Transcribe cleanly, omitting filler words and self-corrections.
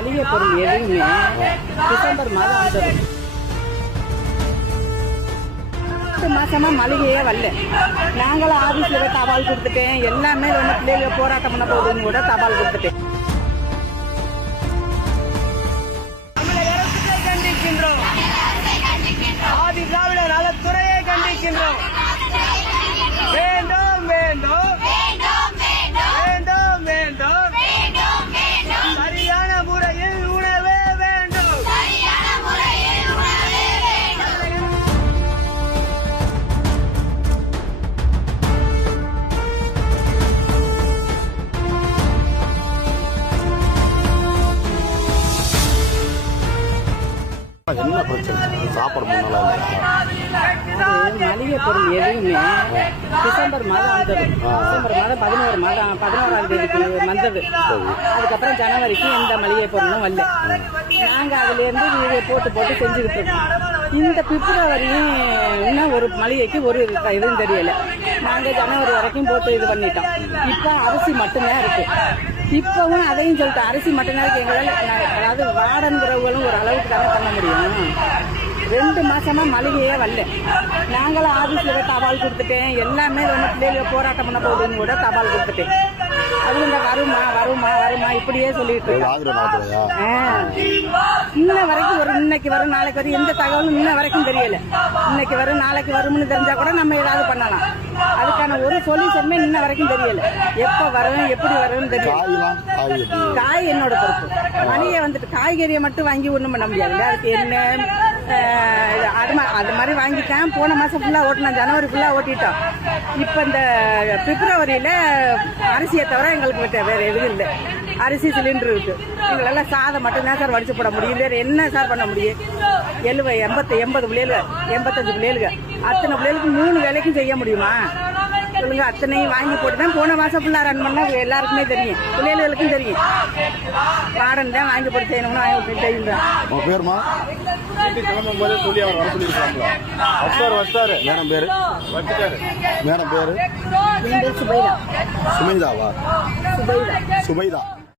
மளிகை பொருள் எதுவுமே டிசம்பர் மாதம் வந்தது. 8 மாசமா மளிகையே வரல. நாங்களும் ஆபீஸ்ல போய் தபால் கொடுத்துட்டேன். எல்லாமே ஒன்று பிள்ளைங்க போராட்டம் பண்ண போகுதுன்னு கூட தபால் கொடுத்துட்டேன். கண்டிக்கின்றோம். ஆதி திராவிட நலத்துறையை கண்டிக்கின்றோம். வேண்டும் வேண்டும் வேண்டும் வேண்டும் சரியான முறையில் உணவே வேண்டும். என்ன பிரச்சனை? சாப்பாடு முன்னால மளிகை பொருள் எதுவுமே டிசம்பர் மாதம் வந்தது. டிசம்பர் மாதம் 11ஆம் தேதிக்கு வந்தது. அதுக்கப்புறம் ஜனவரிக்கு எந்த மளிகை பொருளும் வரல. நாங்கள் அதுலேருந்து இதை போட்டு செஞ்சுக்கிட்டு இருக்கோம். இந்த பிப்ரவரியும் இன்னும் ஒரு மளிகைக்கு ஒரு இதுவும் தெரியல. நாங்கள் ஜனவரி வரைக்கும் போட்டு இது பண்ணிட்டோம். இப்போ அரிசி மட்டும்தான் இருக்கு. இப்பவும் அதையும் சொல்லிட்டு அரிசி மட்டும்தான் இருக்கு. எங்களால் அதாவது வாடன்கிறவங்களும் ஒரு அளவுக்கு தானே பண்ண முடியும். 2 மாசமா மளிகையே வரல. நாங்களும் ஆபீஸ்ல போய் தபால் கொடுத்துட்டேன். எல்லாமே ஒன்று பிள்ளைங்க போராட்டம் பண்ண போகுதுன்னு கூட தபால் கொடுத்துட்டேன். அது இந்த வருமா இப்படியே சொல்லிட்டு இன்ன வரைக்கும் இன்னைக்கு வரும் நாளைக்கு வரும் எந்த தகவலும் இன்ன வரைக்கும் தெரியல. இன்னைக்கு வரும் நாளைக்கு வரும்னு தெரிஞ்சா கூட நம்ம ஏதாவது பண்ணலாம். அதுக்கான ஒரு சொல்யூஷனுமே இன்ன வரைக்கும் தெரியல. எப்ப வரும் எப்படி வரும்னு தெரியல. காய் என்னோட பொறுப்பு. மளிகை வந்துட்டு காய்கறியை மட்டும் வாங்கி ஒண்ணும் பண்ண முடியாது. அதுக்கு என்ன அது மாதிரி வாங்கிட்டேன். போன மாசம் ஃபுல்லா ஓட்டினோம். ஜனவரி ஃபுல்லா ஓட்டிட்டோம். இப்ப இந்த பிப்ரவரியில அரிசியை தவிர எங்களுக்கு வேற எதுவும் இல்லை. அரிசி சிலிண்டர் இருக்கு. எங்களெல்லாம் சாதம் மட்டும்தான் சார் வடிச்சு போட முடியும். வேற என்ன சார் பண்ண முடியும்? 80 பிள்ளைகள் 85 பிள்ளைகளுக்கு அத்தனை பிள்ளைகளுக்கு 3 வேலைக்கும் செய்ய முடியுமா சொல்லுங்க? அத்தனையும் வாங்கி போட்டுதான் போன மாசம் ஃபுல்லா ரன் பண்ணா எல்லாருக்குமே தெரியும். பிள்ளைகளுக்கும் தெரியும். வாடன் தான் வாங்கி போட்டு செய்யணும்னு வாங்கி செய்யுறேன். மேடம் பேரு சுபைதா. சுமைதாவா? சுபைதா.